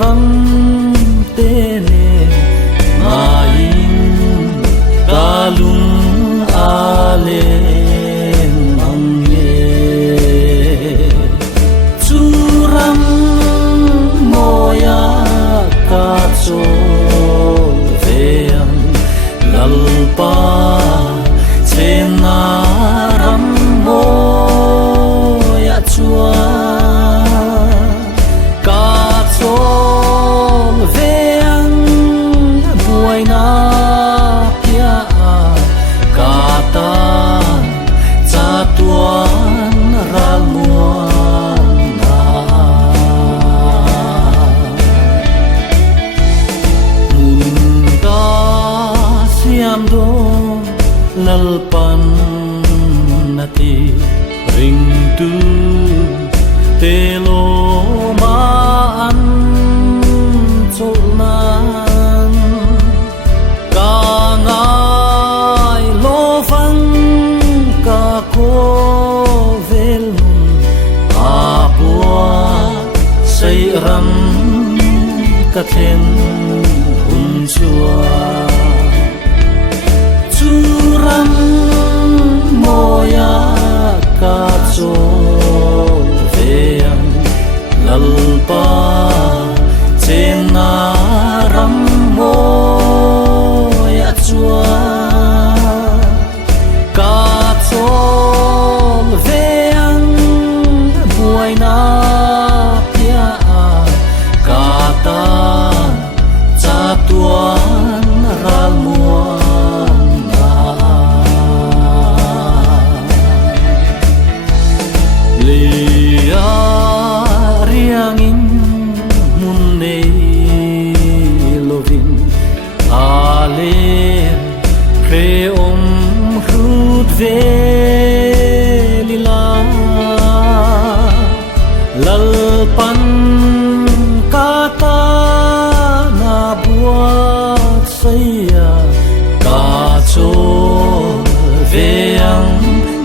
ram te ne ngain kalung ale mangne churam moya ka cho veang lalpa chena ram moya chua lalpan nati ring tu telo maan chulnan kangai lovang ka ko vel apua say ram ka then hun chua ram moya ka cho veang lalpa chena ram moya chua ka cho veang buaina pia ka ta cha tuan ral mua riangin munne lovin ale pre hrut velila lalpan kata na buat saya kaco veang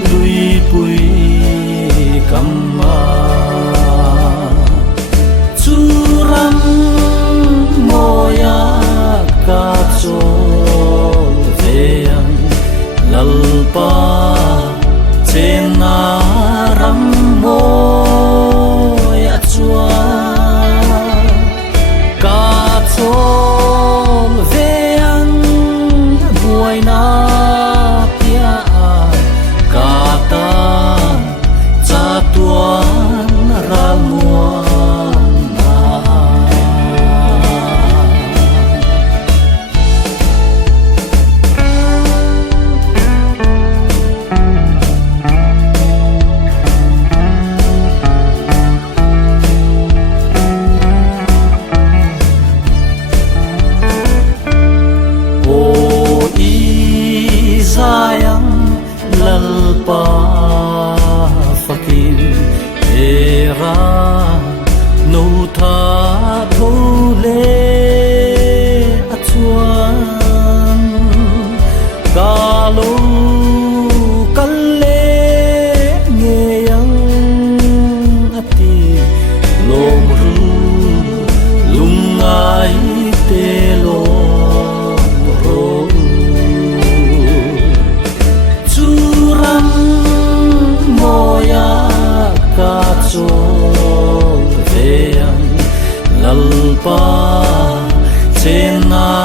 lui pui kamma churam moya ka cho veang lalpa chena ram moya chua ka cho veang buaina pia ka ta tuan ramuan o isayang lalpa fakin era no tha thole achuan kalo kalle ngeyang ati lomru lungai te lo ro churam moya ka cho veang lalpa chena